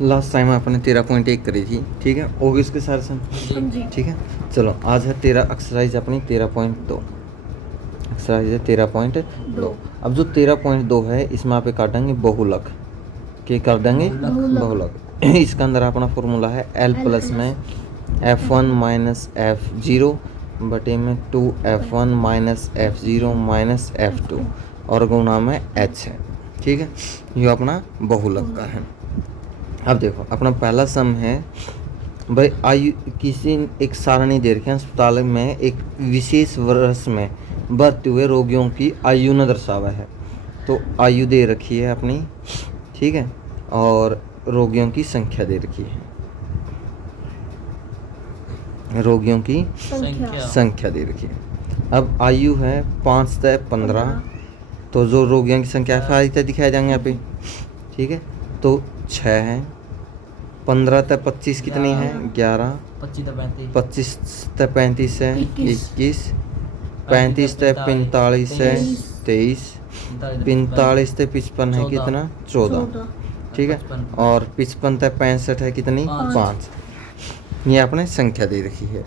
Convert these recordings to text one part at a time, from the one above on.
Last time आपने 13.1 करी थी, ठीक है, होगी उसके सारे सम, ठीक है। चलो आज है 13 एक्सरसाइज अपनी 13.2, एक्सरसाइज है 13.2। अब जो 13.2 है इसमें आप काटेंगे बहुलक, क्या कर देंगे बहुलक। इसका अंदर अपना फॉर्मूला है L प्लस में F1 माइनस F0 बटे में 2F1 minus F0 minus F2 और गुणा में H है, ठीक है। ये अपना बहुलक का है। अब देखो अपना पहला सम है भाई, आयु किसी एक सारणी दे रखे हैं, अस्पताल में एक विशेष वर्ष में भर्ती हुए रोगियों की आयु न दर्शावा है। तो आयु दे रखी है अपनी, ठीक है, और रोगियों की संख्या दे रखी है, रोगियों की संख्या दे रखी है। अब आयु है 5 से 15, तो जो रोगियों की संख्या है दिखाए जाएंगे यहाँ पे, ठीक है। तो 6 है, 15 से 25 कितनी है 11, 25 से 35 है 21, 35 से 45 है 23, 45 से 55 है कितना 14, ठीक है, और 55 से 65 है कितनी 5। ये आपने संख्या दे रखी है।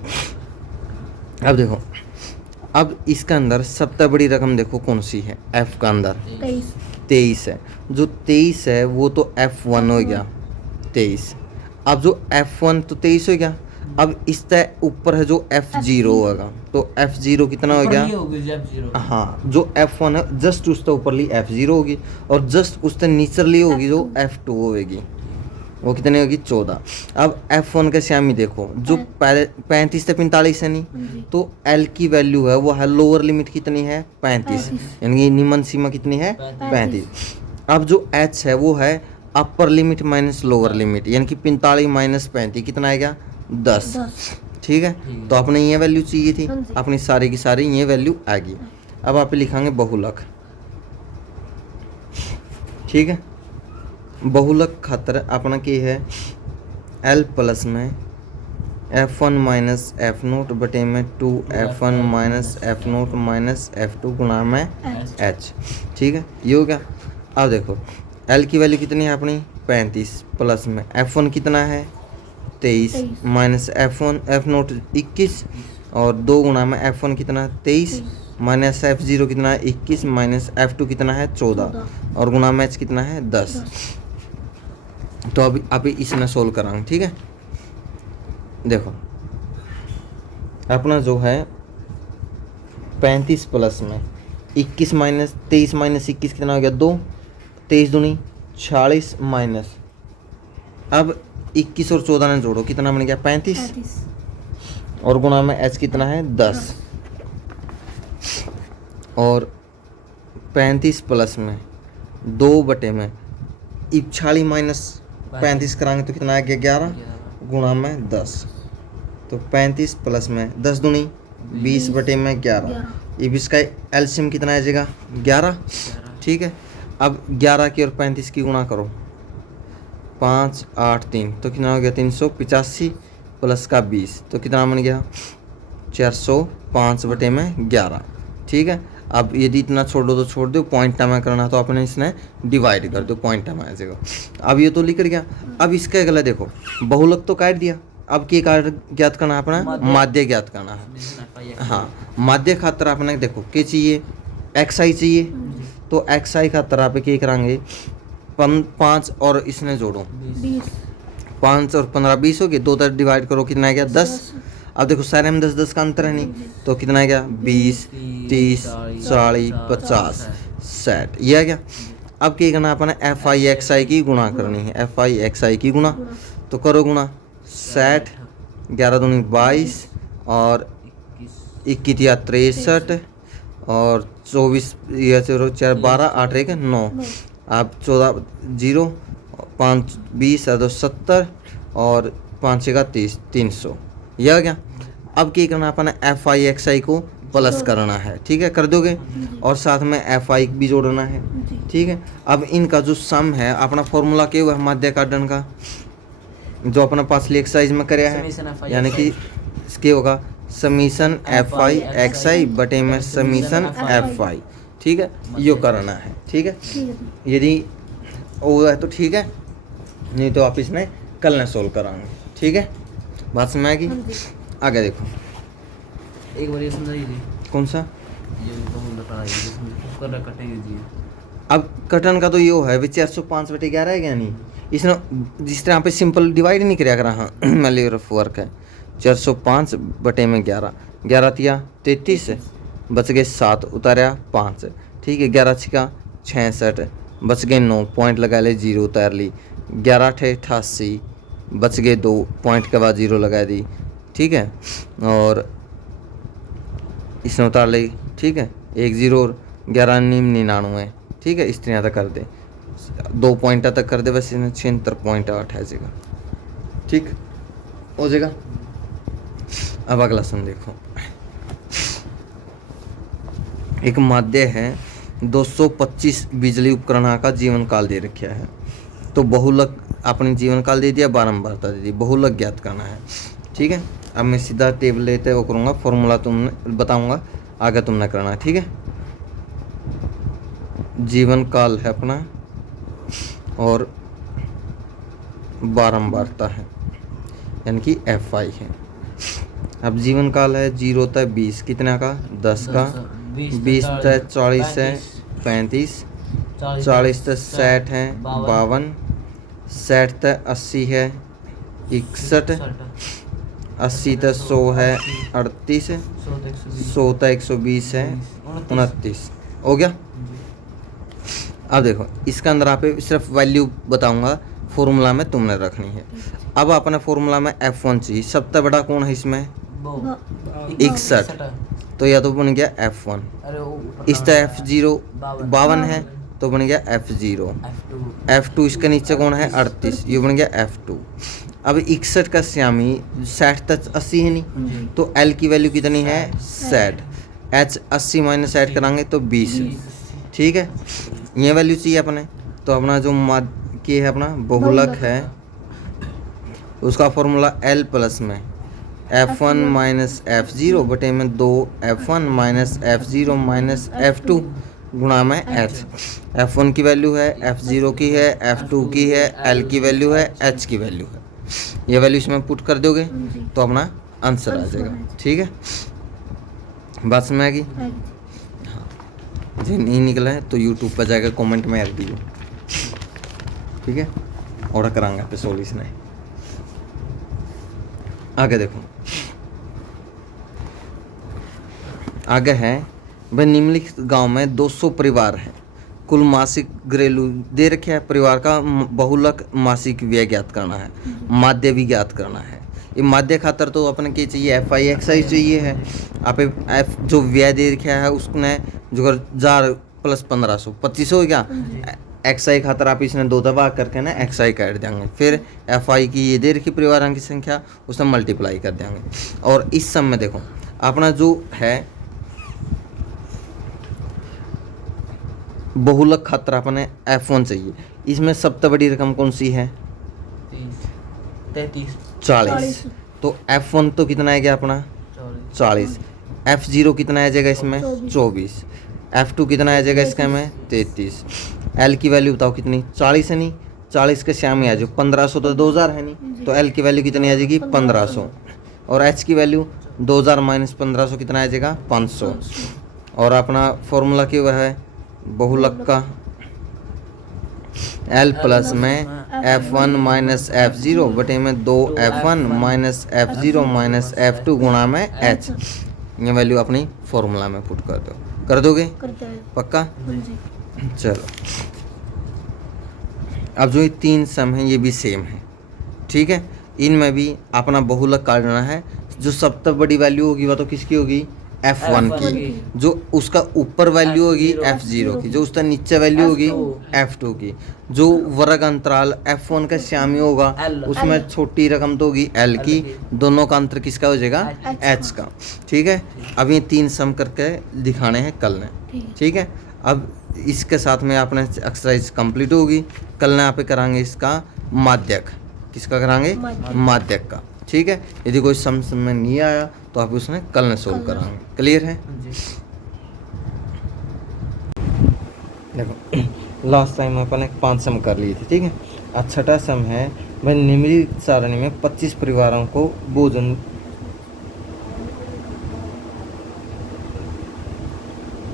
अब देखो, अब इसका अंदर सबसे बड़ी रकम देखो कौन सी है, F का अंदर 23 है। जो 23 है वो तो F1 हो गया 23। अब जो F1 तो 23 हो गया, अब इस तरह ऊपर है जो F0 होगा, तो F0 कितना हो गया, हाँ, जो F1 है जस्ट उससे ऊपरली F0 होगी और जस्ट उससे नीचरली होगी जो F2 होगी, वो कितनी होगी 14। अब F1 का श्यामी देखो, जो पहले 35 से 45 है नहीं, तो L की वैल्यू है वो है लोअर लिमिट कितनी है 35, यानी कि निम्न सीमा कितनी है 35। अब जो H है वो है upper limit minus lower limit, यानी कि 45 माइनस 35 कितना आएगा 10, ठीक है। तो अपने ये वैल्यू चाहिए थी, अपनी सारी की सारी ये वैल्यू आएगी। अब आप लिखांगे बहुलक, ठीक है। बहुलक खातर अपना क्या है, L प्लस में F1 माइनस F0 बटे में 2F1 minus F0 minus F2 गुणा में H, ठीक है, ये हो गया। अब देखो L की वैल्यू कितनी है अपनी 35 प्लस में F1 कितना है 23 माइनस F0 21 और 2 गुणा में F1 कितना है 23 माइनस F0 कितना है 21 माइनस F2 कितना है 14 और गुणा में H कितना है 10। तो अभी इसमें सोल्व करांगे, ठीक है। देखो अपना जो है 35 प्लस में 21 माइनस 23 माइनस 21 कितना हो गया 2, 23 दूनी 46 माइनस, अब 21 और 14 ने जोड़ो कितना बन गया 35 और गुणा में H कितना है 10 और 35 प्लस में 2 बटे में 46 माइनस 35 कराएंगे तो कितना आ गया 11 गुणा में 10, तो 35 प्लस में 10 दूनी 20 बटे में 11, ये 20 का एलसीएम कितना आ जाएगा 11, ठीक है। अब 11 की और 35 की गुणा करो 5 8 3, तो कितना हो गया 385 प्लस का 20, तो कितना बन गया 405 बटे में 11, ठीक है। अब यदि इतना छोड़ दो तो छोड़ दो, पॉइंट में करना तो अपने इसने डिवाइड कर दो, पॉइंट में आ जाएगा। अब ये तो लिख गया। अब इसका अगला देखो, बहुलक तो काट दिया, अब की कार्ड ज्ञात करना अपना माध्य ज्ञात करना है। हाँ, माध्य खातर आपने देखो क्या चाहिए XI चाहिए, तो XI खातर आप क्या कराएंगे 5 और इसने जोड़ो 5 और 15 20 हो गए, 2 तरफ डिवाइड करो कितना आ गया 10। अब देखो सारे में 10 10 का अंतर है नहीं, तो कितना आ गया 20 30 40 50 60, ये आ गया। अब क्या करना अपना FI XI की गुणा करनी है, FI XI की गुणा, तो करो गुणा 60 11 दूनी 22 और 21 या 63 और 24 या 4 12 8 1 9, आप 14 0 5 20 2 70 और 5 का 30 300, यह आ गया। अब क्या करना अपना FI XI को प्लस करना है, ठीक है, कर दोगे, और साथ में FI भी जोड़ना है, ठीक है। अब इनका जो सम है अपना फॉर्मूला क्या हुआ है माध्य काटन का, जो अपना पासली एक्सरसाइज में कराया है, यानी कि इसके होगा समीशन FI XI बटे में समीशन FI, ठीक है, यो करना है, ठीक है। यदि वो है तो ठीक है, नहीं तो आप इसने कल न सोल्व कराएंगे। ठीक है, बात समझ आएगी। आगे देखो, एक बार ये समझाइए। कौन सा? ये तो हम बता रहे हैं इसमें कर कटेंगे जी। अब कटन का तो ये है भी 405/11 है क्या नहीं, इसने जिस तरह यहाँ पे सिंपल डिवाइड नहीं किया करा। हाँ मैंने रफ वर्क है 405/11, 11 तिया 33, बच गए 7, उतारा 5। ठीक है, 11 छिका 66, बच गए 9, पॉइंट लगा ले 0 उतार ली। 11 8 88, बच गए 2, पॉइंट के बाद 0 लगा दी। ठीक है, और इसने उतार ली। ठीक है, 1 0 और 11 99। ठीक है, इस तरह तक कर दे, 2 पॉइंट तक कर दे, बस इसने 76.8 है जगह। ठीक हो जाएगा। अब अगला सुन देखो, एक माध्य है 225 बिजली उपकरण का जीवन काल दे रखा है। तो बहुलक अपनी जीवन काल दे दिया, बारंबारता दे दी, बहुलक ज्ञात करना है। ठीक है, अब मैं सीधा टेबल लेते वो करूँगा, फॉर्मूला तुमने बताऊंगा, आगे तुमने करना है। ठीक है, जीवन काल है अपना और बारंबारता है, यानी कि FI है। अब जीवन काल है 0 तक 20, कितना का? 10 का। 20 तक 40 है 35, 40 तक 60 है 52, 60 तक 80 है 61, 80 तक 100 है 38, 100 तक 120 है 29। हो गया। अब देखो, इसके अंदर आप सिर्फ वैल्यू बताऊंगा, फॉर्मूला में तुमने रखनी है। अब अपने फॉर्मूला में F1 चाहिए, सबसे बड़ा कौन है इसमें? 61, तो या तो बन गया F1। इस तरह F0 52 है तो बन गया F0। F2 इसके नीचे कौन है? 38, ये बन गया F2। अब 61 का श्यामी 60 तक 80 है नहीं, तो L की वैल्यू कितनी है? 60। H 80 माइनस 60 कराएंगे तो 20। ठीक है, ये वैल्यू चाहिए अपने। तो अपना जो है अपना बहुलक है, उसका फॉर्मूला L प्लस में F1 माइनस F0 बटे में 2 F1 minus F0 minus F2 गुणा में H। F1 की वैल्यू है, F0 की है, F2 की है, L की वैल्यू है, H की वैल्यू है। ये वैल्यू इसमें पुट कर दोगे तो अपना आंसर आ जाएगा। ठीक है, बात समझ आएगी। जो नहीं निकला है तो यूट्यूब पर जाकर कमेंट में ऐड दियो। ठीक है, और करांगा पे सोल्यूशन है। आगे देखो, आगे है भाई, निम्नलिखित गांव में 200 परिवार है, कुल मासिक घरेलू दे रखे है, परिवार का बहुलक मासिक व्यय ज्ञात करना है, माध्य भी ज्ञात करना है। ये माध्य खातर तो अपने क्या चाहिए? FI XI चाहिए है। आप F जो व्यय दे रखा है उसने जो 1000 प्लस 1500 2500 हो गया। XI खातर आप इसने 2 दबा करके ना XI काट देंगे, फिर FI की ये दे रखी परिवारों की संख्या उससे मल्टीप्लाई कर देंगे। और इस सम में देखो अपना जो है बहुलक खातर अपने F1 चाहिए, इसमें सबसे बड़ी रकम कौन सी है? 40। तो F1 तो कितना है गया अपना? 40। F0 कितना आ जाएगा इसमें? 24। F2 कितना आ जाएगा इसका में? 33। L की वैल्यू बताओ कितनी? 40 है नहीं, 40 के श्याम में आ जाओ 1500, तो 2000 है नहीं, तो L की वैल्यू कितनी आ जाएगी? 1500। और H की वैल्यू 2000 माइनस 1500 कितना आ जाएगा? 500। और अपना फॉर्मूला क्या है बहुलक का? L प्लस में F1 माइनस F0 बटे में 2 F1 minus F0 minus F2 गुणा में H। ये वैल्यू अपनी फॉर्मूला में पुट कर दो। कर दोगे? पक्का? चलो, अब जो ये 3 सम हैं ये भी सेम है। ठीक है, इनमें भी अपना बहुलक काटना है। जो सबसे बड़ी वैल्यू होगी वह तो किसकी होगी? F1 की। जो उसका ऊपर वैल्यू होगी F0 की, जो उसका नीचे वैल्यू होगी F2 की। जो वर्ग अंतराल F1 का श्यामी होगा उसमें छोटी रकम तो होगी L की, दोनों का अंतर किसका हो जाएगा? H का। ठीक है, अब ये 3 सम करके दिखाने हैं कल ने। ठीक है, अब इसके साथ में आपने एक्सरसाइज कंप्लीट होगी। कल ने आप कराएंगे इसका माध्यक। किसका कराएंगे? माध्यक का। ठीक है, यदि कोई समझ में नहीं आया तो आप उसने कल ने सोल्व कराएंगे। क्लियर है? देखो लास्ट टाइम अपन 5 सम कर लिए थे। ठीक है, छठा सम है वह निम्नलिखित सारणी में 25 परिवारों को भोजन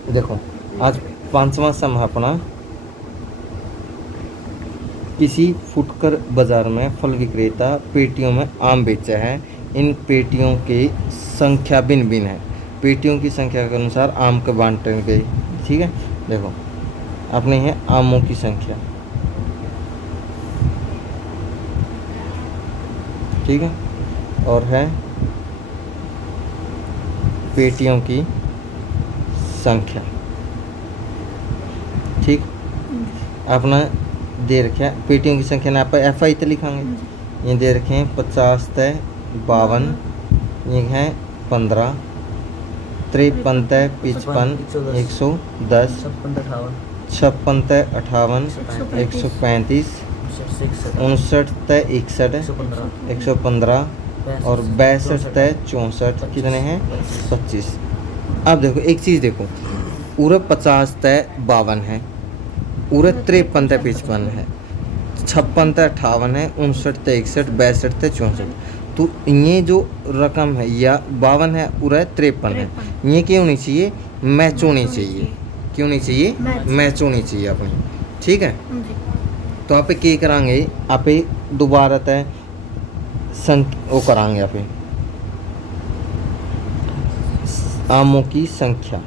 देखो। आज पांचवा सम है अपना, किसी फुटकर बाजार में फल विक्रेता पेटियों में आम बेचा है। इन पेटियों की संख्या भिन्न भिन्न है। पेटियों की संख्या के अनुसार आम को बांटे गए। ठीक है, देखो अपने है आमों की संख्या। ठीक है, और है पेटियों की संख्या। ठीक, अपना दे रखे हैं पेटियों की संख्या ने आप FI तो लिखांगे। ये दे रखे हैं 50 तय 52, ये है 15, 53 तय 55, 110, 56 तय 58, 135, 59 तय 61, 115 और 62 तय 64, कितने हैं 25। अब देखो एक चीज़ देखो, पूरा 50 तय 52 है, पूरा 53 तय 55 है, 56 तय 58 है, 59 तय 61, 62 तय 64। तो ये जो रकम है या 52 है, पूरा 53 है, ये क्यों होनी चाहिए, मैच होनी चाहिए। क्यों नहीं चाहिए, मैच होनी चाहिए अपनी। ठीक है, तो आप क्या करांगे, आप दोबारा तय वो करांगे आप आमों की संख्या,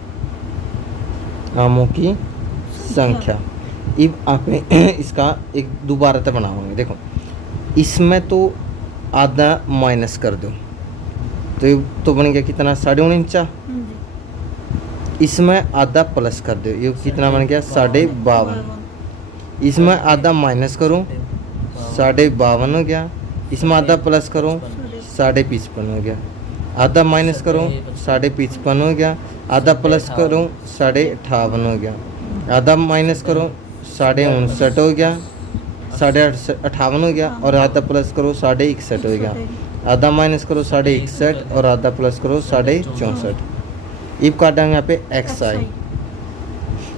आमों की संख्या। अब आप इसका एक दोबारा तय बनाओगे। देखो इसमें तो आधा माइनस कर दो तो बन गया कितना 49.5। इसमें आधा प्लस कर दो, ये कितना बन गया 52.5। इसमें आधा माइनस करो 52.5 हो गया। इसमें आधा प्लस करो 55.5 हो गया। आधा माइनस करो 55.5 हो गया। आधा प्लस करो 58.5 हो गया। आधा माइनस करो 59.5 हो गया, 58 हो गया। और आधा प्लस करो 61.5 हो गया। आधा माइनस करो 61.5 और आधा प्लस करो 64.5। इब काटेंगे यहाँ पे XI।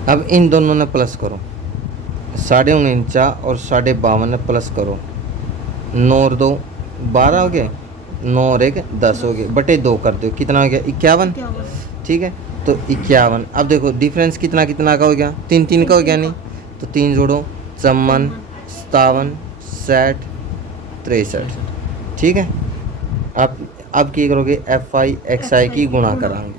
अब इन दोनों ने प्लस करो 49.5 और 52.5 प्लस करो, 9 और 2 12 हो गए, 9 और 1 10 हो गए, बटे 2 कर दो, कितना हो गया 51। ठीक है, तो 51। अब देखो डिफरेंस कितना कितना का हो गया, 3 3 का हो गया नहीं, तो 3 जोड़ो 54 57 60 63। ठीक है, अब क्या करोगे, FI XI की गुणा कराएंगे।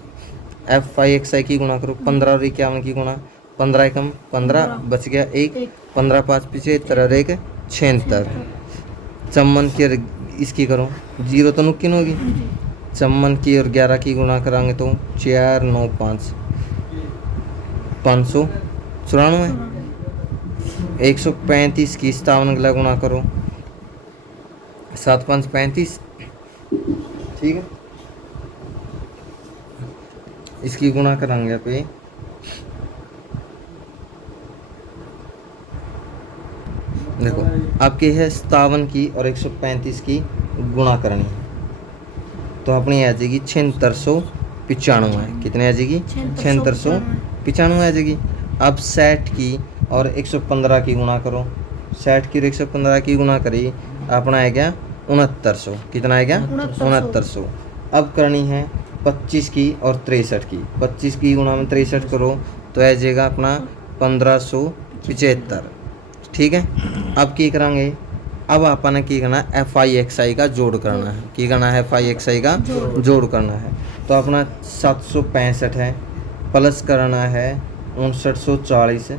FI XI की गुणा करो, 15 और 51 की गुणा, 15 एकम 15 बच गया 1, 15 5 75 और 1 76। चम्मन की और इसकी करो, 0 तो नुक्किन होगी। चम्मन की और 11 की गुणा कराएंगे तो 4 9 5 594। 135 की 57 गला गुणा करो, 7 5 35। ठीक है, इसकी गुणा कराएंगे पे देखो आपके है 57 की और 135 की गुणा करनी है, तो अपनी आ जाएगी 7695। कितने आ जाएगी 7695 आ जाएगी। अब 60 की और 115 की गुणा करो, 60 की और 115 की गुणा करी, अपना आएगा 6900। कितना आएगा 6900। अब करनी है 25 की और 63 की, 25 की गुणा में 63 करो तो आ जाएगा अपना 1575। ठीक है, अब क्या करांगे, अब अपन की करना FI XI का जोड़ करना है। क्या करना है, FI XI का जोड़ करना है। तो अपना 765 है, प्लस करना है 5940,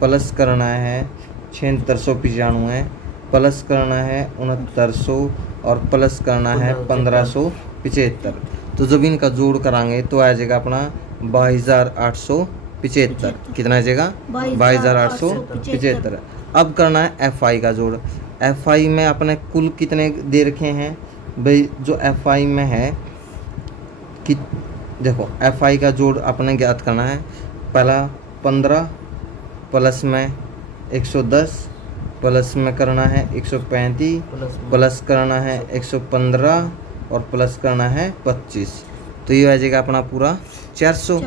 प्लस करना है 7695, प्लस करना है 6900 और प्लस करना है 1575। तो जब इनका जोड़ करांगे तो आ जाएगा अपना 22875। कितना आ जाएगा 22875। अब करना है FI का जोड़। FI में अपने कुल कितने दे रखे हैं भाई, जो FI में है कि देखो FI का जोड़ अपने ज्ञात करना है। पहला 15 प्लस में 110, प्लस में करना है 135, प्लस करना है 115 और प्लस करना है 25। तो ये आ जाएगा अपना पूरा 400।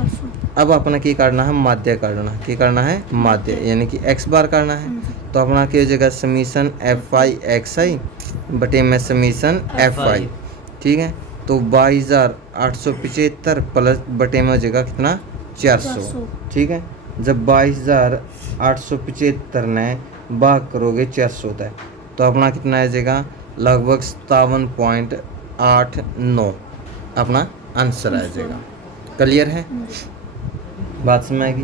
अब अपना की करना है माध्य करना है माध्य यानी कि x बार करना है। तो अपना क्या हो जाएगा समीशन FI बटे में समीशन FI। ठीक है, तो 22,875 प्लस बटे में हो जाएगा कितना 400। ठीक है, जब 22,875 ने भाग करोगे 400 तक तो अपना कितना आ जाएगा लगभग 57.89 अपना आंसर आ जाएगा। क्लियर है, बात समझ आएगी।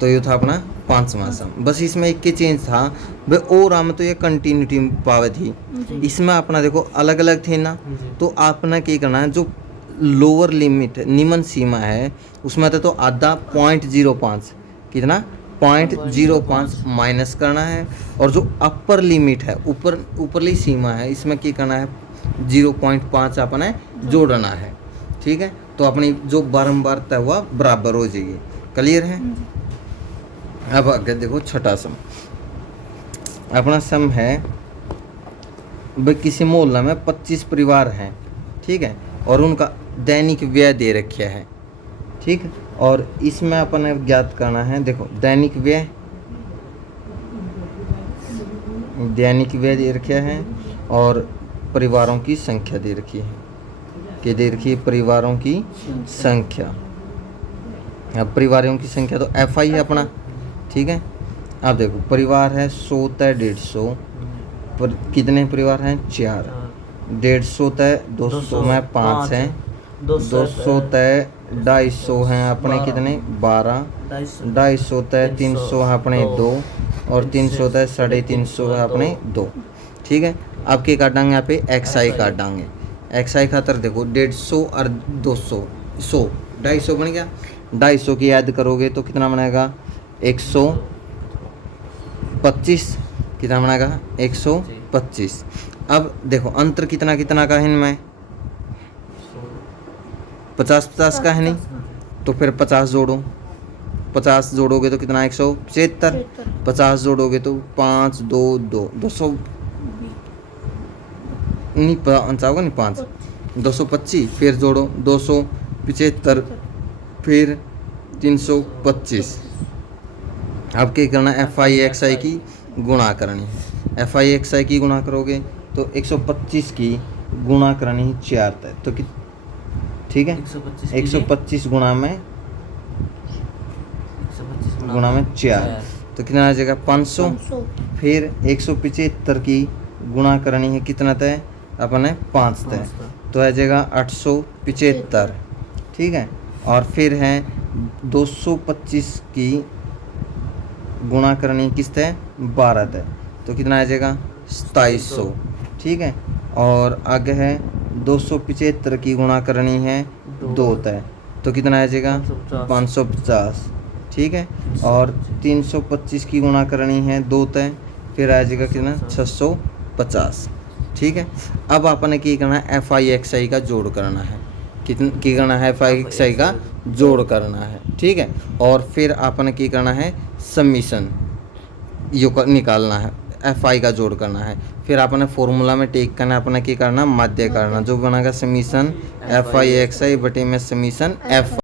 तो ये था अपना 5वां सम। बस इसमें एक के चेंज था भाई और हम तो ये कंटिन्यूटी पावे थी, इसमें अपना देखो अलग अलग थे ना। तो अपना क्या करना है जो लोअर लिमिट निम्न सीमा है उसमें तो आधा 0.05 कितना 0.05 माइनस करना है, और जो अपर लिमिट है ऊपरली सीमा है इसमें क्या करना है 0.5 अपने जोड़ना है। ठीक है, तो अपनी जो बारंबारता हुआ बराबर हो जाएगी। क्लियर है। अब आगे देखो छठा सम। अपना सम है भाई किसी मोहल्ला में 25 परिवार हैं। ठीक है, और उनका दैनिक व्यय दे रखा है। ठीक है, और इसमें अपन ज्ञात करना है देखो दैनिक व्यय दे रखा है और परिवारों की संख्या दे रखी है कि दे रखी है परिवारों की संख्या। अब परिवारों की संख्या तो FI है अपना। ठीक है, अब देखो परिवार है 100 तय 150 पर कितने परिवार हैं 4। 150 तय 200 में 5 हैं, 200 तय 250 हैं अपने कितने 12, 250 तय 300 है अपने 2 और 300 तय 350 है अपने 2। ठीक है, अब क्या काटेंगे यहाँ पे XI काटेंगे। XI खातर देखो 150 और 200 250 बन गया। 250 की याद करोगे तो कितना बनेगा 125 कितना बनेगा 125। अब देखो अंतर कितना कितना का है इनमें 50-50 का है नहीं, तो फिर 50 जोड़ो 50 जोड़ोगे तो कितना 175, 50 जोड़ोगे तो 5 2 2 200 नहीं होगा नहीं 5 225, फिर जोड़ो 275 फिर 325। अब क्या करना है FI XI की गुणा करनी है। FI XI की गुणा करोगे तो 125 की गुणा करनी है 4 तक तो कि ठीक है 125 गुणा में 4 तो कितना आ जाएगा 500। फिर 175 की गुणा करनी है कितना तय अपने 5 तय तो आ जाएगा 875। ठीक है, और फिर है 225 की गुणा करनी है किस तय 12 तय तो कितना आ जाएगा 2700। ठीक है, और आगे है 275 की गुणा करनी है 2 तय तो कितना आ जाएगा 550। ठीक है, और 325 की गुणा करनी है 2 तय फिर आ जाएगा कितना 650। ठीक है, अब आपने क्या करना है FI XI का जोड़ करना है। कितना क्या करना है FI XI का जोड़ करना है। ठीक है, और फिर आपने क्या करना है समीशन यो निकालना है FI का जोड़ करना है। फिर आपने फॉर्मूला में टेक करना है अपना क्या करना माध्य करना जो बनेगा समीशन FI XI बटे में समीशन FI।